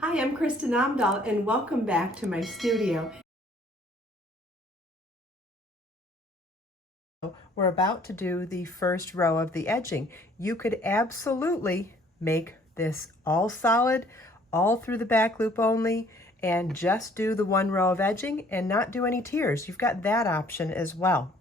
Hi, I'm Kristen Amdahl and welcome back to my studio. We're about to do the first row of the edging. You could absolutely make this all solid, all through the back loop only, and just do the one row of edging and not do any tiers. You've got that option as well.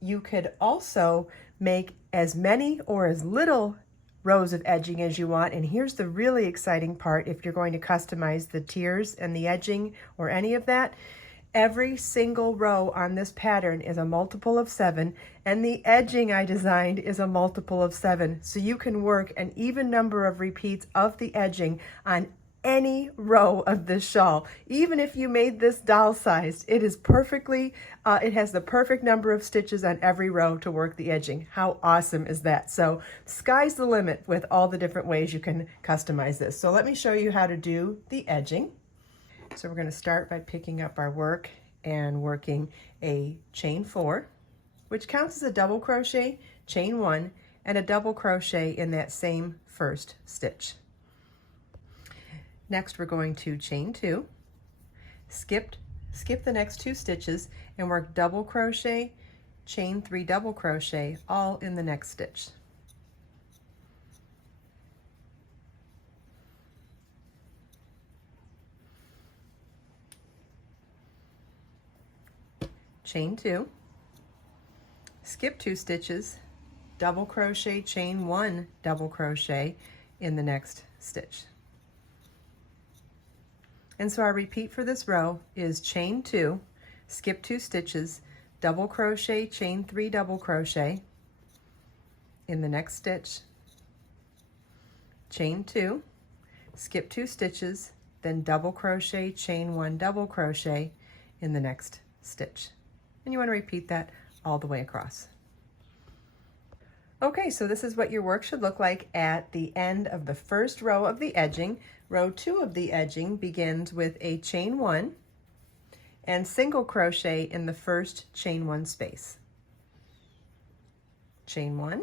You could also make as many or as little rows of edging as you want, and here's the really exciting part if you're going to customize the tiers and the edging or any of that. Every single row on this pattern is a multiple of 7, and the edging I designed is a multiple of 7, so you can work an even number of repeats of the edging on any row of this shawl. Even if you made this doll sized, it is perfectly, it has the perfect number of stitches on every row to work the edging. How awesome is that? So sky's the limit with all the different ways you can customize this. So let me show you how to do the edging. So we're going to start by picking up our work and working a chain 4, which counts as a double crochet, chain 1, and a double crochet in that same first stitch. Next, we're going to chain 2, skip the next 2 stitches, and work double crochet, chain 3 double crochet, all in the next stitch. Chain 2, skip 2 stitches, double crochet, chain 1 double crochet in the next stitch. And so our repeat for this row is chain 2, skip 2 stitches, double crochet, chain 3 double crochet in the next stitch, chain 2, skip 2 stitches, then double crochet, chain 1 double crochet in the next stitch. And you want to repeat that all the way across. Okay, so this is what your work should look like at the end of the first row of the edging. Row 2 of the edging begins with a chain 1 and single crochet in the first chain 1 space. Chain 1.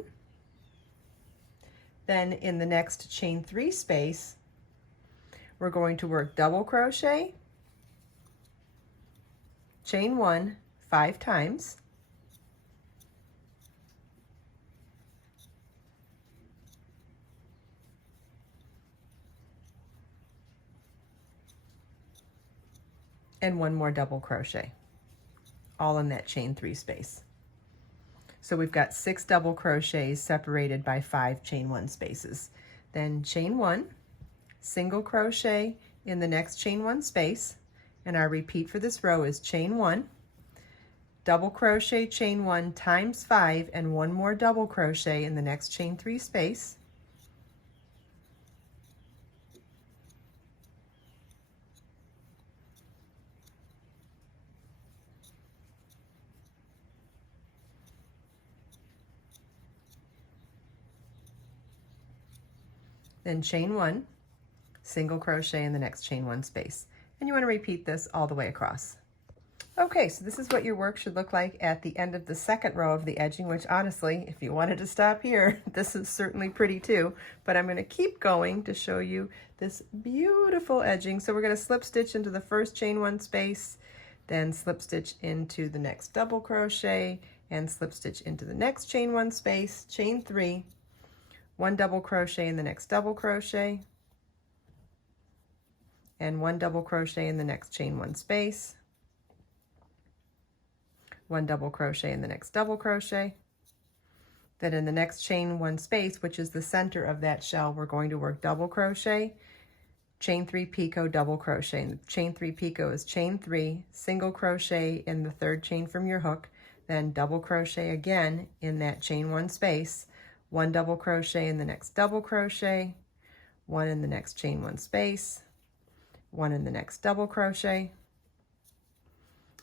Then in the next chain 3 space, we're going to work double crochet, chain 1 5 times, and 1 more double crochet, all in that chain 3 space. So we've got 6 double crochets separated by 5 chain 1 spaces. Then chain 1, single crochet in the next chain 1 space, and our repeat for this row is chain 1, double crochet, chain 1 times 5, and 1 more double crochet in the next chain 3 space. Then chain 1, single crochet in the next chain 1 space. And you want to repeat this all the way across. Okay, so this is what your work should look like at the end of the second row of the edging, which honestly, if you wanted to stop here, this is certainly pretty too, but I'm going to keep going to show you this beautiful edging. So we're going to slip stitch into the first chain 1 space, then slip stitch into the next double crochet, and slip stitch into the next chain 1 space, chain 3, 1 double crochet in the next double crochet, and 1 double crochet in the next chain 1 space, 1 double crochet in the next double crochet. Then in the next chain 1 space, which is the center of that shell, we're going to work double crochet, chain 3 picot, double crochet. And chain 3 picot is chain 3, single crochet in the third chain from your hook, then double crochet again in that chain 1 space, 1 double crochet in the next double crochet, 1 in the next chain 1 space, 1 in the next double crochet.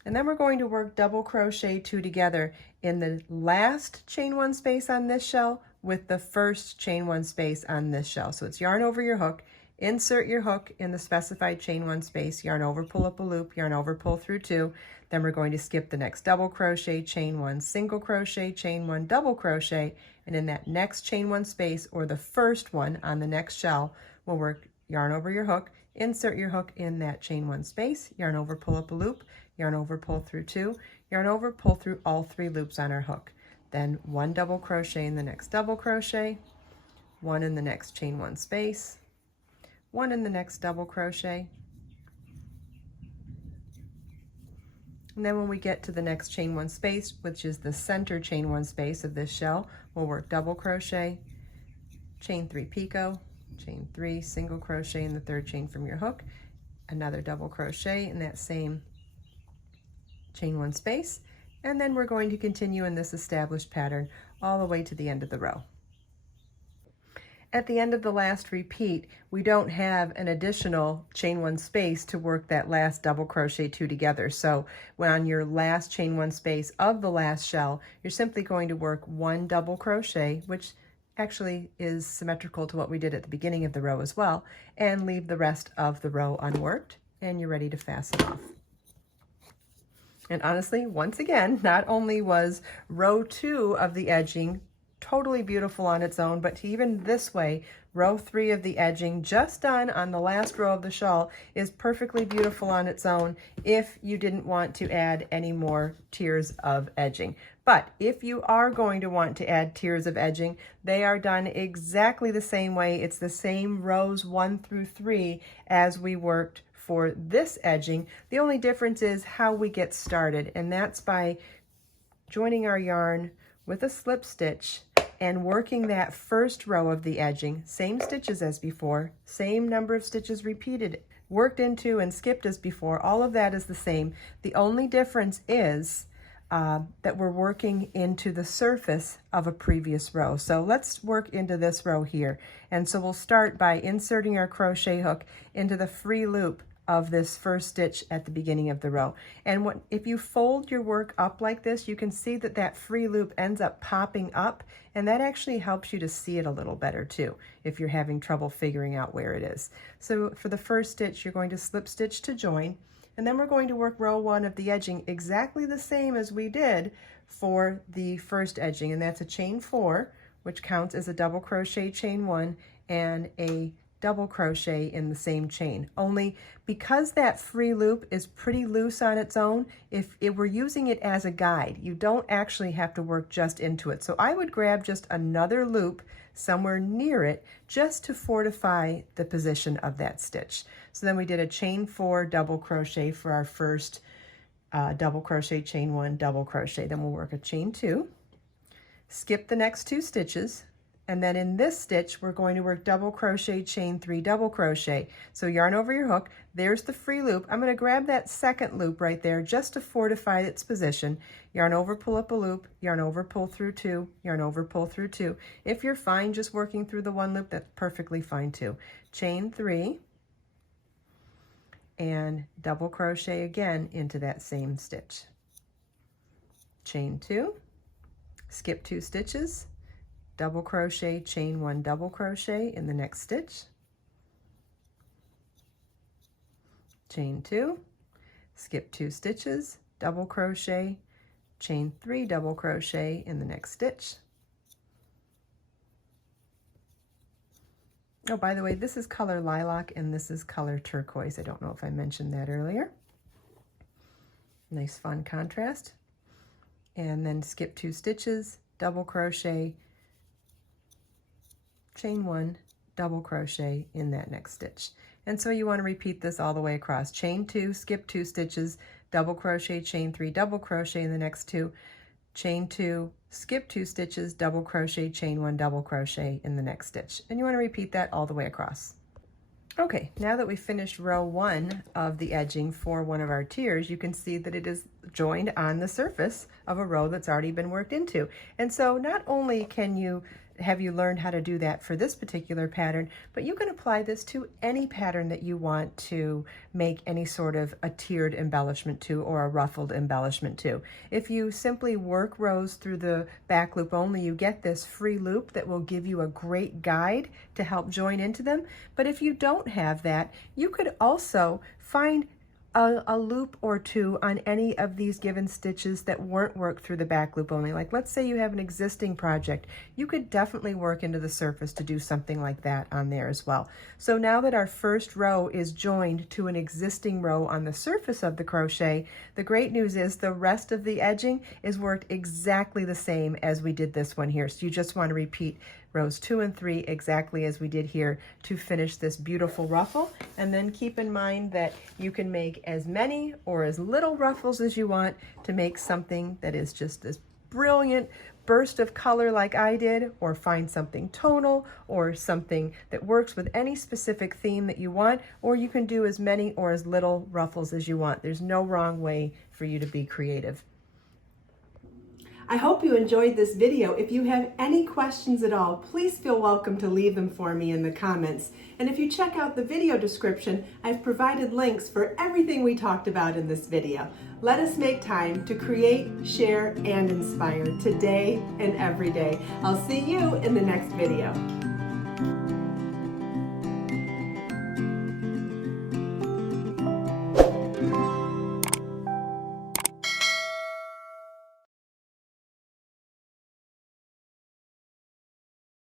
And then we're going to work double crochet 2 together in the last chain 1 space on this shell with the first chain 1 space on this shell. So it's yarn over your hook, insert your hook in the specified chain 1 space, yarn over, pull up a loop, yarn over, pull through 2. Then we're going to skip the next double crochet, chain 1, single crochet, chain 1, double crochet, and in that next chain 1 space, or the first one on the next shell, we'll work yarn over your hook, insert your hook in that chain 1 space, yarn over, pull up a loop, yarn over, pull through 2, yarn over, pull through all 3 loops on our hook. Then 1 double crochet in the next double crochet, 1 in the next chain 1 space, 1 in the next double crochet, and then when we get to the next chain 1 space, which is the center chain 1 space of this shell, we'll work double crochet, chain 3 picot, chain 3 single crochet in the 3rd chain from your hook, another double crochet in that same chain 1 space, and then we're going to continue in this established pattern all the way to the end of the row. At the end of the last repeat, we don't have an additional chain 1 space to work that last double crochet 2 together. So when on your last chain 1 space of the last shell, you're simply going to work 1 double crochet, which actually is symmetrical to what we did at the beginning of the row as well, and leave the rest of the row unworked, and you're ready to fasten off. And honestly, once again, not only was row 2 of the edging totally beautiful on its own, but even this way, row 3 of the edging just done on the last row of the shawl is perfectly beautiful on its own if you didn't want to add any more tiers of edging. But if you are going to want to add tiers of edging, they are done exactly the same way. It's the same rows 1 through 3 as we worked for this edging. The only difference is how we get started, and that's by joining our yarn with a slip stitch and working that first row of the edging, same stitches as before, same number of stitches repeated, worked into and skipped as before. All of that is the same. The only difference is that we're working into the surface of a previous row. So let's work into this row here. And so we'll start by inserting our crochet hook into the free loop of this first stitch at the beginning of the row. And if you fold your work up like this, you can see that that free loop ends up popping up, and that actually helps you to see it a little better too, if you're having trouble figuring out where it is. So for the first stitch, you're going to slip stitch to join, and then we're going to work row 1 of the edging exactly the same as we did for the first edging, and that's a chain 4, which counts as a double crochet chain 1 and a double crochet in the same chain. Only because that free loop is pretty loose on its own, if we're using it as a guide, you don't actually have to work just into it. So I would grab just another loop somewhere near it just to fortify the position of that stitch. So then we did a chain 4 double crochet for our first double crochet, chain 1 double crochet. Then we'll work a chain 2, skip the next 2 stitches, and then in this stitch, we're going to work double crochet, chain 3, double crochet. So yarn over your hook, there's the free loop. I'm going to grab that second loop right there just to fortify its position. Yarn over, pull up a loop, yarn over, pull through 2, yarn over, pull through 2. If you're fine just working through the 1 loop, that's perfectly fine too. Chain 3, and double crochet again into that same stitch. Chain 2, skip 2 stitches, double crochet, chain 1 double crochet in the next stitch, chain 2, skip 2 stitches, double crochet, chain 3 double crochet in the next stitch. Oh, by the way, this is color lilac and this is color turquoise. I don't know if I mentioned that earlier. Nice fun contrast. And then skip 2 stitches, double crochet, chain 1, double crochet in that next stitch. And so you want to repeat this all the way across. Chain 2, skip 2 stitches, double crochet, chain 3, double crochet in the next 2, chain 2, skip 2 stitches, double crochet, chain 1, double crochet in the next stitch. And you want to repeat that all the way across. Okay, now that we've finished row 1 of the edging for one of our tiers, you can see that it is joined on the surface of a row that's already been worked into. And so not only have you learned how to do that for this particular pattern, but you can apply this to any pattern that you want to make any sort of a tiered embellishment to or a ruffled embellishment to. If you simply work rows through the back loop only, you get this free loop that will give you a great guide to help join into them. But if you don't have that, you could also find a loop or two on any of these given stitches that weren't worked through the back loop only. Like let's say you have an existing project, you could definitely work into the surface to do something like that on there as well. So now that our first row is joined to an existing row on the surface of the crochet, the great news is the rest of the edging is worked exactly the same as we did this one here. So you just want to repeat rows 2 and 3 exactly as we did here to finish this beautiful ruffle. And then keep in mind that you can make as many or as little ruffles as you want to make something that is just this brilliant burst of color like I did, or find something tonal or something that works with any specific theme that you want, or you can do as many or as little ruffles as you want. There's no wrong way for you to be creative. I hope you enjoyed this video. If you have any questions at all, please feel welcome to leave them for me in the comments. And if you check out the video description, I've provided links for everything we talked about in this video. Let us make time to create, share, and inspire today and every day. I'll see you in the next video.